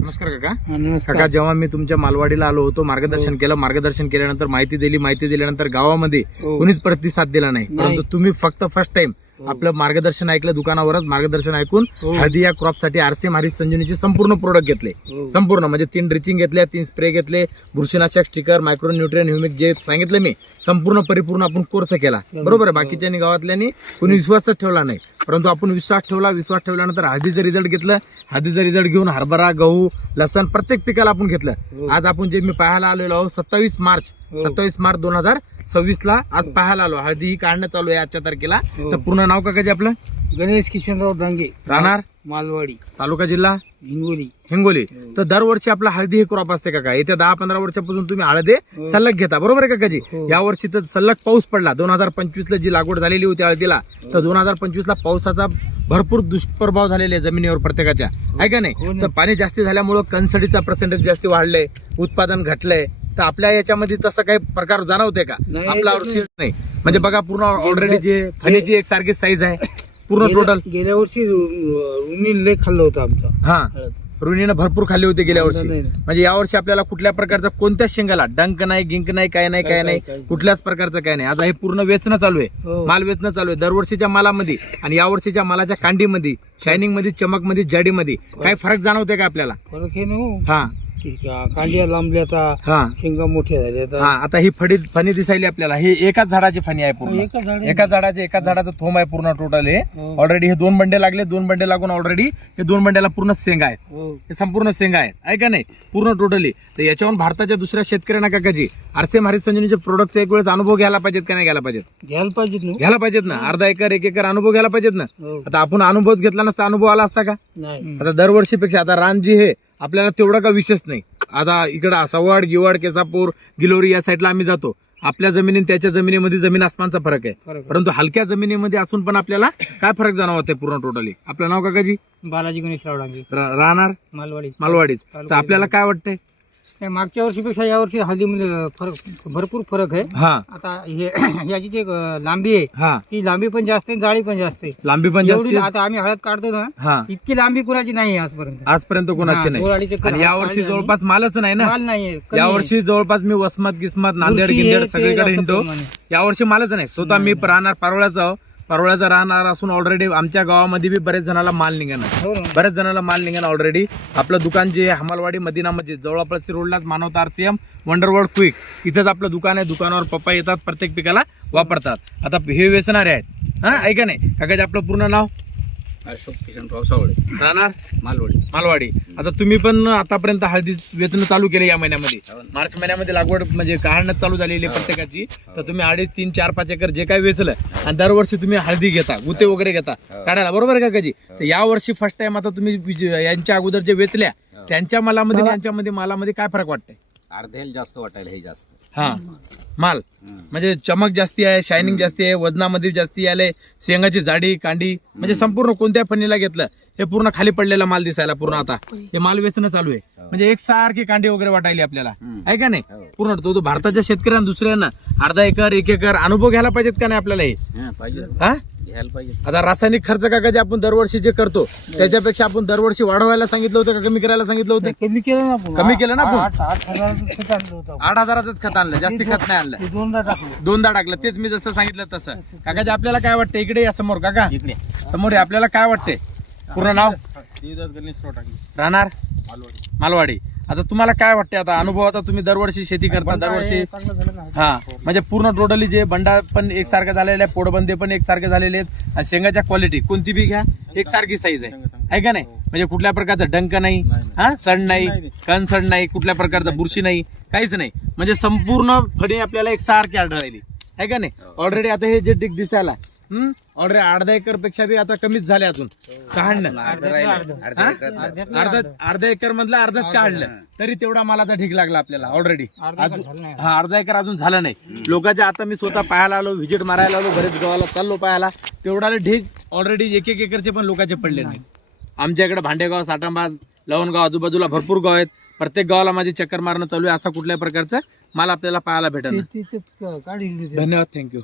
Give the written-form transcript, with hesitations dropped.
नमस्कार काका. नमस्कार. काका, जेव्हा मी तुमच्या मालवाडीला आलो होतो, मार्गदर्शन केलं, मार्गदर्शन केल्यानंतर माहिती दिल्यानंतर गावामध्ये कोणीच प्रतिसाद दिला नाही, परंतु तुम्ही फक्त फर्स्ट टाइम आपलं मार्गदर्शन ऐकलं, दुकानावरच मार्गदर्शन ऐकून हळदी या क्रॉप साठी आरसीएम हरीश संजीवनीचे संपूर्ण प्रोडक्ट घेतले. संपूर्ण म्हणजे 3 ड्रिचिंग घेतल्या, 3 स्प्रे घेतले, बुरशीनाशक, स्टिकर, मायक्रो न्यूट्रिएंट, ह्युमिक जे सांगितलं मी संपूर्ण परिपूर्ण आपण कोर्स केला. बरोबर आहे. बाकीच्यांनी गावातल्यांनी कोणी विश्वासच ठेवला नाही, परंतु आपण विश्वास ठेवल्यानंतर हळदीचं रिझल्ट घेतलं. हळदीचं रिझल्ट घेऊन हरभरा, गहू, लसण प्रत्येक पिकाला आपण घेतलं. आज आपण जे मी पाहायला आलेलो आहोत 27 मार्च 2026 ला आज पाहायला आलो. हळदी ही काढणं चालू आहे आजच्या तारखेला. तर पूर्ण नाव काकाजी आपलं? गणेश किशनराव डांगे, राहणार मालवाडी, तालुका जिल्हा हिंगोली. तर दरवर्षी आपला हळदी हे क्रॉप असते काका. येत्या 10-15 वर्षापासून तुम्ही हळदी सलग घेता, बरोबर आहे काकाजी? या वर्षी तर सलग पाऊस पडला. 2025 ला जी लागवड झालेली होती हळदीला, तर 2025 ला पावसाचा भरपूर दुष्प्रभाव झालेले आहे जमिनीवर प्रत्येकाच्या, आहे का नाही? तर पाणी जास्ती झाल्यामुळे कणसडीचा पर्सेंटेज जास्ती वाढलंय, उत्पादन घटलंय. तर आपल्या याच्यामध्ये तसं काही प्रकार जाणवते का? आपला वर्षी नाही म्हणजे बघा, पूर्ण ऑलरेडी जे फणीची एक सारखी साईज आहे पूर्ण टोटल. गेल्या वर्षी रुनी लय खाल्लं होतं आमचं. हा, रुनीनं भरपूर खाल्ली होती गेल्या वर्षी. म्हणजे या वर्षी आपल्याला कुठल्या प्रकारचा कोणत्याच शेंगाला डंक नाही, गिंक नाही, काय नाही, कुठल्याच प्रकारचं काय नाही. आता हे पूर्ण वेचणं चालू आहे, माल वेचणं चालू आहे. दरवर्षीच्या मालामध्ये आणि या वर्षीच्या मालाच्या कांडीमध्ये, शायनिंग मध्ये, चमक मध्ये, जाडीमध्ये काय फरक जाणवते का आपल्याला? फरक आहे ना. हा, कांड्या लांबल्या, आता शेंगा मोठ्या झाल्या. हा, आता ही फणी दिसायली आपल्याला. हे एकाच झाडाची फणी आहे पूर्ण, एकाच झाडाचं थोंब आहे पूर्ण टोटल. हे ऑलरेडी हे 2 बंडे लागले, 2 बंडे लागून ऑलरेडी हे 2 बंड्याला पूर्ण शेंगा आहेत. हे संपूर्ण शेंगा आहेत, आहे का नाही? पूर्ण टोटली. तर याच्यावरून भारताच्या दुसऱ्या शेतकऱ्यांना काकाजी आरसीएम हरीश संजीवनीचे प्रोडक्टचा एक वेळेस अनुभव घ्यायला पाहिजेत का नाही घ्यायला पाहिजेत? घ्यायला पाहिजेत ना. अर्धा एकर, 1 एकर अनुभव घ्यायला पाहिजेत ना. आता आपण अनुभव घेतला नसता, अनुभव आला असता का? आता दरवर्षीपेक्षा आता रान जी हे आपल्याला तेवढा का विशेष नाही. आता इकडं सवाड, गिवाड, केसापूर, गिलोरी या साईडला आम्ही जातो. आपल्या जमिनी त्याच्या जमिनीमध्ये जमीन आसमानचा फरक आहे, परंतु हलक्या जमिनीमध्ये असून पण आपल्याला काय फरक जाणवत आहे पूर्ण टोटली. आपलं नाव काकाजी? बालाजी गणेशराव डांगे, राहणार मालवाडीच. तर आपल्याला काय वाटतंय? मागच्या वर्षीपेक्षा या वर्षी हळदीमध्ये भरपूर फरक आहे. आता याची जी लांबी आहे, ती लांबी पण जास्त आहे, जाळी पण जास्त आहे. लांबी पण जास्त. आता आम्ही हळद काढतो ना, इतकी लांबी कुणाची नाही आजपर्यंत कोणाची नाही. आणि या वर्षी जवळपास मालच नाही ना. माल नाहीये. या वर्षी जवळपास मी वसमत, गिस्मत, नांदेड, गिंदेड सगळीकडे हिंडतो. या वर्षी मालच नाही. स्वतः मी राहणार पारोळ्याचा राहणार असून ऑलरेडी आमच्या गावामध्ये बी बरेच जणाला माल निघाला, ऑलरेडी. आपलं दुकान जे हमालवाडी मदिना मस्जिद जवळपास रोडलाच मानवता आरसीएम वंडरवर्ल्ड क्विक, इथंच आपलं दुकान आहे. दुकानावर पप्पा येतात, प्रत्येक पिकाला वापरतात. आता हे वेचणारे आहेत. हा, ऐका नाही काकाजी, आपलं पूर्ण नाव? अशोक किशनराव सावळे, राहणार मालवाडी. आता तुम्ही पण आतापर्यंत हळदी वेचणं चालू केलं या महिन्यामध्ये. मार्च महिन्यामध्ये लागवड म्हणजे काढणं चालू झालेली प्रत्येकाची. तर तुम्ही 2.5, 3, 4, 5 एकर जे काही वेचलं, आणि दरवर्षी तुम्ही हळदी घेता, गुते वगैरे घेता काढायला, बरोबर आहे काकाजी? तर या वर्षी फर्स्ट टाइम आता तुम्ही यांच्या अगोदर जे वेचल्या त्यांच्या मालामध्ये यांच्यामध्ये मालामध्ये काय फरक वाटतंय? अर्ध्याला जास्त वाटायला हे जास्त. हा, माल म्हणजे चमक जास्ती आहे, शायनिंग जास्ती आहे, वजनामध्ये जास्ती आले, शेंगाची जाडी, कांडी, म्हणजे संपूर्ण कोणत्या फणीला घेतलं हे पूर्ण खाली पडलेला माल दिसायला पूर्ण. आता हे माल वेचणं चालू आहे, म्हणजे एक सारखी कांडी वगैरे वाटायली आपल्याला, आहे का नाही? पूर्ण तो भारताच्या शेतकऱ्यांना दुसऱ्यांना अर्धा एकर, 1 एकर अनुभव घ्यायला पाहिजेत का नाही आपल्याला? हे पाहिजे, हा घ्यायला पाहिजे. आता रासायनिक खर्च काका जे आपण दरवर्षी जे करतो त्याच्यापेक्षा आपण दरवर्षी वाढवायला सांगितलं होतं का कमी करायला सांगितलं होतं? कमी केलं ना. कमी केलं ना. 8,000 खत आणलं, जास्ती खत नाही आणलं, 2दा टाकलं. तेच मी जसं सांगितलं तसं. काकाजी, आपल्याला काय वाटतं? इकडे या समोर काका, समोर आपल्याला काय वाटतंय? पूर्ण नाव? राहणार मालवाडी. आता तुम्हाला काय वाटते? आता अनुभव, आता तुम्ही दरवर्षी शेती करता, दरवर्षी म्हणजे पूर्ण टोटली जे बंडा पण एकसारखं झालेलं आहे, पोडबंदे पण एकसारखे झालेले आहेत, आणि शेंगाच्या क्वालिटी कोणती बी घ्या एकसारखी साईज आहे का नाही? म्हणजे कुठल्या प्रकारचा डंक नाही, सड नाही, कणसड नाही, कुठल्या प्रकारचा बुरशी नाही, काहीच नाही. म्हणजे संपूर्ण फणी आपल्याला एकसारखी आढळली, आहे का नाही? ऑलरेडी आता हे जे डिक दिसायला ऑलरेडी अर्धा एकर पेक्षा बी आता कमीच झाले अजून काढणं. अर्धा एकर मधलं अर्धच काढलं तरी तेवढा मालाचा ढीक लागला आपल्याला ऑलरेडी. अर्धा एकर अजून झाला नाही. लोकांच्या आता मी स्वतः पाहायला आलो, व्हिजिट मारायला आलो, बरेच गावाला चाललो पाहायला, तेवढा ढीक ऑलरेडी 1 एकरचे पण लोकांचे पडले नाही. आमच्या इकडे भांडेगाव, साठांबाद, लवणगाव आजूबाजूला भरपूर गाव आहेत. प्रत्येक गावाला माझी चक्कर मारणं चालू आहे. असा कुठल्या प्रकारचा माल आपल्याला पाहायला भेटत नाही. धन्यवाद. धन्यवाद, थँक्यू.